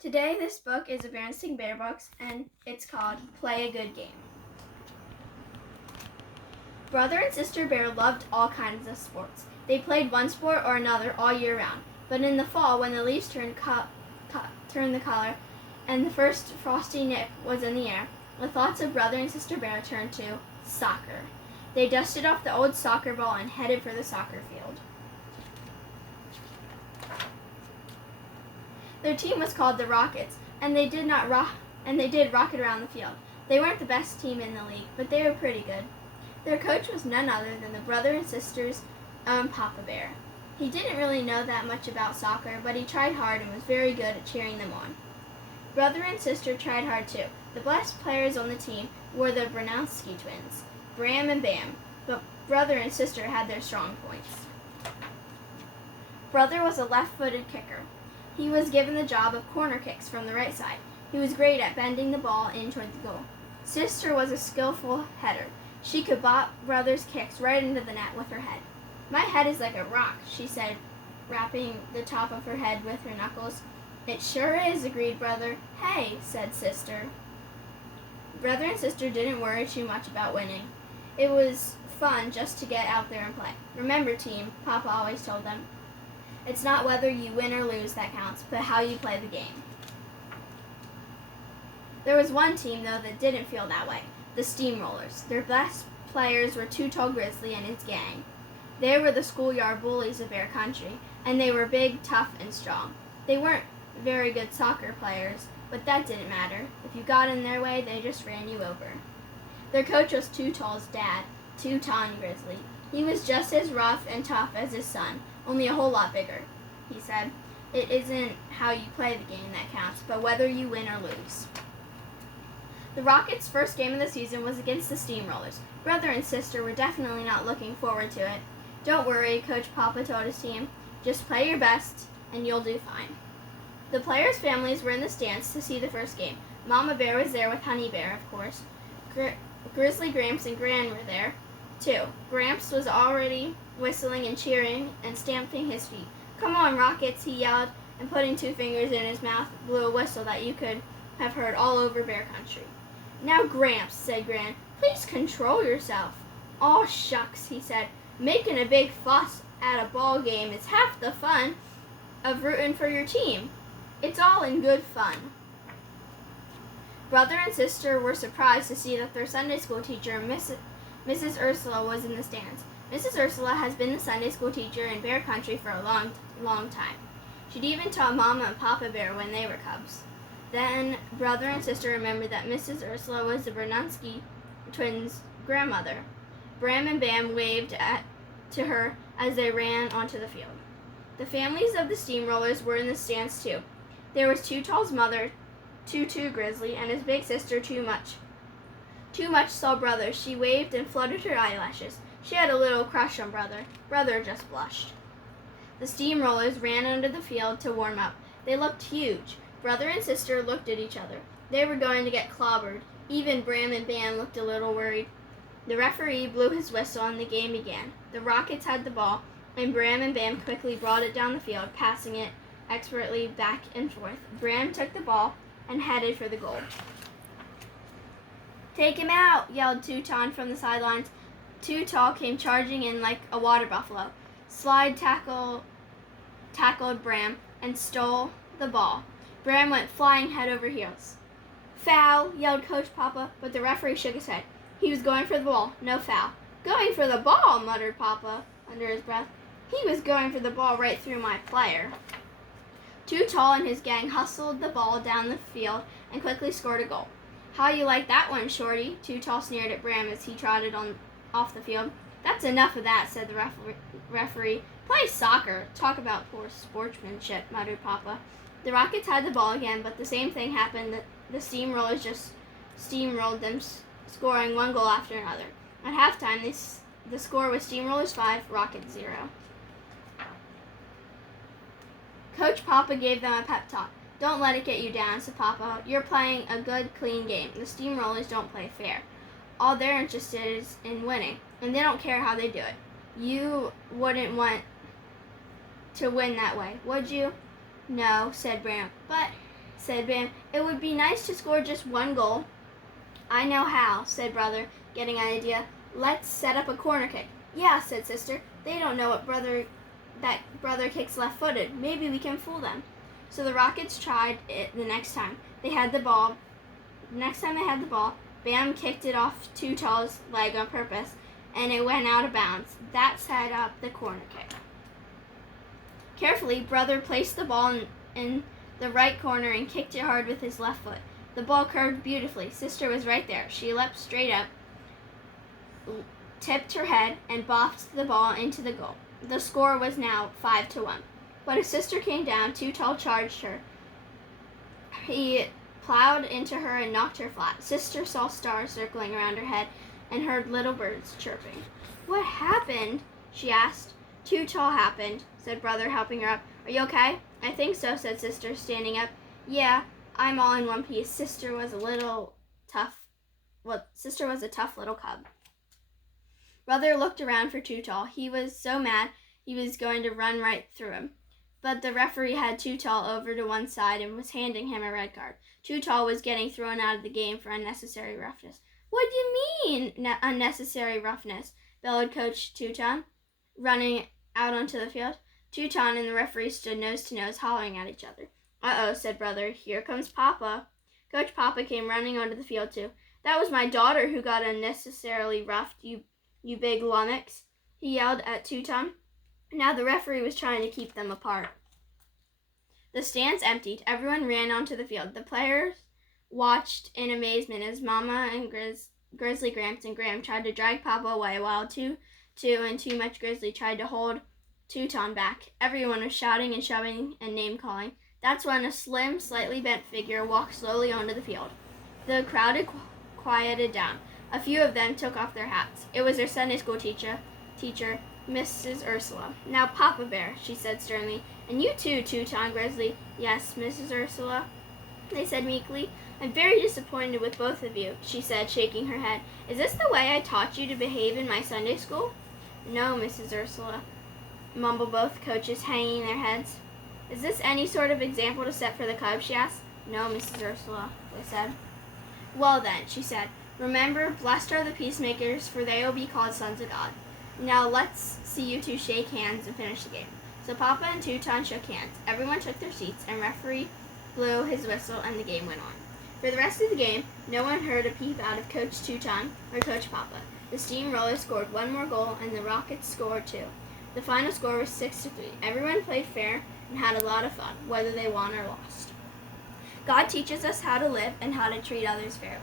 Today, this book is a Berenstain Bear book, and it's called Play a Good Game. Brother and Sister Bear loved all kinds of sports. They played one sport or another all year round. But in the fall, when the leaves turned the color and the first frosty nip was in the air, the thoughts of Brother and Sister Bear turned to soccer. They dusted off the old soccer ball and headed for the soccer field. Their team was called the Rockets, and they did rocket around the field. They weren't the best team in the league, but they were pretty good. Their coach was none other than the brother and sister's own Papa Bear. He didn't really know that much about soccer, but he tried hard and was very good at cheering them on. Brother and sister tried hard too. The best players on the team were the Bronowski twins, Bram and Bam, but brother and sister had their strong points. Brother was a left-footed kicker. He was given the job of corner kicks from the right side. He was great at bending the ball in toward the goal. Sister was a skillful header. She could bop brother's kicks right into the net with her head. "My head is like a rock," she said, rapping the top of her head with her knuckles. "It sure is," agreed brother. "Hey," said sister. Brother and sister didn't worry too much about winning. It was fun just to get out there and play. "Remember, team," Papa always told them. "It's not whether you win or lose that counts, but how you play the game." There was one team, though, that didn't feel that way, the Steamrollers. Their best players were Too Tall Grizzly and his gang. They were the schoolyard bullies of Bear Country, and they were big, tough, and strong. They weren't very good soccer players, but that didn't matter. If you got in their way, they just ran you over. Their coach was Too Tall's dad, Too Tall Grizzly. He was just as rough and tough as his son, only a whole lot bigger. He said, "It isn't how you play the game that counts, but whether you win or lose." The Rockets' first game of the season was against the Steamrollers. Brother and sister were definitely not looking forward to it. "Don't worry," Coach Papa told his team. "Just play your best, and you'll do fine." The players' families were in the stands to see the first game. Mama Bear was there with Honey Bear, of course. Grizzly Gramps and Gran were there, too. Gramps was already whistling and cheering and stamping his feet. "Come on, Rockets," he yelled, and putting 2 fingers in his mouth, blew a whistle that you could have heard all over Bear Country. "Now, Gramps," said Gran, "please control yourself." "Aw, shucks," he said. "Making a big fuss at a ball game is half the fun of rooting for your team. It's all in good fun." Brother and sister were surprised to see that their Sunday school teacher, Mrs. Ursula, was in the stands. Mrs. Ursula has been the Sunday school teacher in Bear Country for a long, long time. She'd even taught Mama and Papa Bear when they were cubs. Then brother and sister remembered that Mrs. Ursula was the Bernowski twins' grandmother. Bram and Bam waved to her as they ran onto the field. The families of the Steamrollers were in the stands too. There was Too Tall's mother, Too Grizzly, and his big sister, Too Much. Too Much saw Brother. She waved and fluttered her eyelashes. She had a little crush on Brother. Brother just blushed. The Steamrollers ran onto the field to warm up. They looked huge. Brother and sister looked at each other. They were going to get clobbered. Even Bram and Bam looked a little worried. The referee blew his whistle and the game began. The Rockets had the ball, and Bram and Bam quickly brought it down the field, passing it expertly back and forth. Bram took the ball and headed for the goal. "Take him out!" yelled Too Tall from the sidelines. Too Tall came charging in like a water buffalo. Slide tackled Bram and stole the ball. Bram went flying head over heels. "Foul!" yelled Coach Papa, but the referee shook his head. He was going for the ball, no foul. "Going for the ball," muttered Papa under his breath. "He was going for the ball right through my player." Too Tall and his gang hustled the ball down the field and quickly scored a goal. "How you like that one, Shorty?" Too Tall sneered at Bram as he trotted off the field. "That's enough of that," said the referee. "Play soccer. Talk about poor sportsmanship," muttered Papa. The Rockets had the ball again, but the same thing happened. The Steamrollers just steamrolled them, scoring 1 goal after another. At halftime, the score was Steamrollers 5, Rockets 0. Coach Papa gave them a pep talk. "Don't let it get you down," said Papa. "You're playing a good, clean game. The Steamrollers don't play fair. All they're interested in is in winning, and they don't care how they do it. You wouldn't want to win that way, would you?" "No," said Bram, "but said Bam. It would be nice to score just one goal. I know how, said Brother, getting an idea. Let's set up a corner kick. Yeah, said Sister. They don't know that Brother kicks left-footed. Maybe we can fool them. So the Rockets tried it the next time. They had the ball. Next time they had the ball, Bam kicked it off Too Tall's leg on purpose, and it went out of bounds. That set up the corner kick. Carefully, Brother placed the ball in the right corner and kicked it hard with his left foot. The ball curved beautifully. Sister was right there. She leapt straight up, tipped her head, and bopped the ball into the goal. The score was now 5-1. But as Sister came down, Too Tall charged her. He plowed into her and knocked her flat. Sister saw stars circling around her head and heard little birds chirping. What happened? She asked. Too Tall happened, said Brother, helping her up. Are you okay? I think so, said Sister, standing up. Yeah, I'm all in one piece. Sister was a tough little cub. Brother looked around for Too Tall. He was so mad he was going to run right through him. But the referee had Too Tall over to one side and was handing him a red card. Too Tall was getting thrown out of the game for unnecessary roughness. What do you mean, unnecessary roughness? Bellowed Coach Teuton, running out onto the field. Teuton and the referee stood nose to nose, hollering at each other. Uh-oh, said Brother. Here comes Papa. Coach Papa came running onto the field, too. That was my daughter who got unnecessarily roughed, you big lummox, he yelled at Teuton. Now the referee was trying to keep them apart. The stands emptied. Everyone ran onto the field. The players watched in amazement as Mama and Grizzly Gramps and Graham tried to drag Papa away while Too and Too Much Grizzly tried to hold Teuton back. Everyone was shouting and shoving and name-calling. That's when a slim, slightly bent figure walked slowly onto the field. The crowd had quieted down. A few of them took off their hats. It was their Sunday school teacher, Mrs. Ursula. Now, Papa Bear, she said sternly. And you too, Teuton Grizzly. Yes, Mrs. Ursula, they said meekly. I'm very disappointed with both of you, she said, shaking her head. Is this the way I taught you to behave in my Sunday school? No, Mrs. Ursula, mumbled both coaches, hanging their heads. Is this any sort of example to set for the Cubs, she asked. No, Mrs. Ursula, they said. Well then, she said, remember, blessed are the peacemakers, for they will be called sons of God. Now let's see you two shake hands and finish the game. So Papa and Teuton shook hands. Everyone took their seats, and referee blew his whistle, and the game went on. For the rest of the game, no one heard a peep out of Coach Teuton or Coach Papa. The Steamrollers scored one more goal, and the Rockets scored two. The final score was 6-3. Everyone played fair and had a lot of fun, whether they won or lost. God teaches us how to live and how to treat others fairly.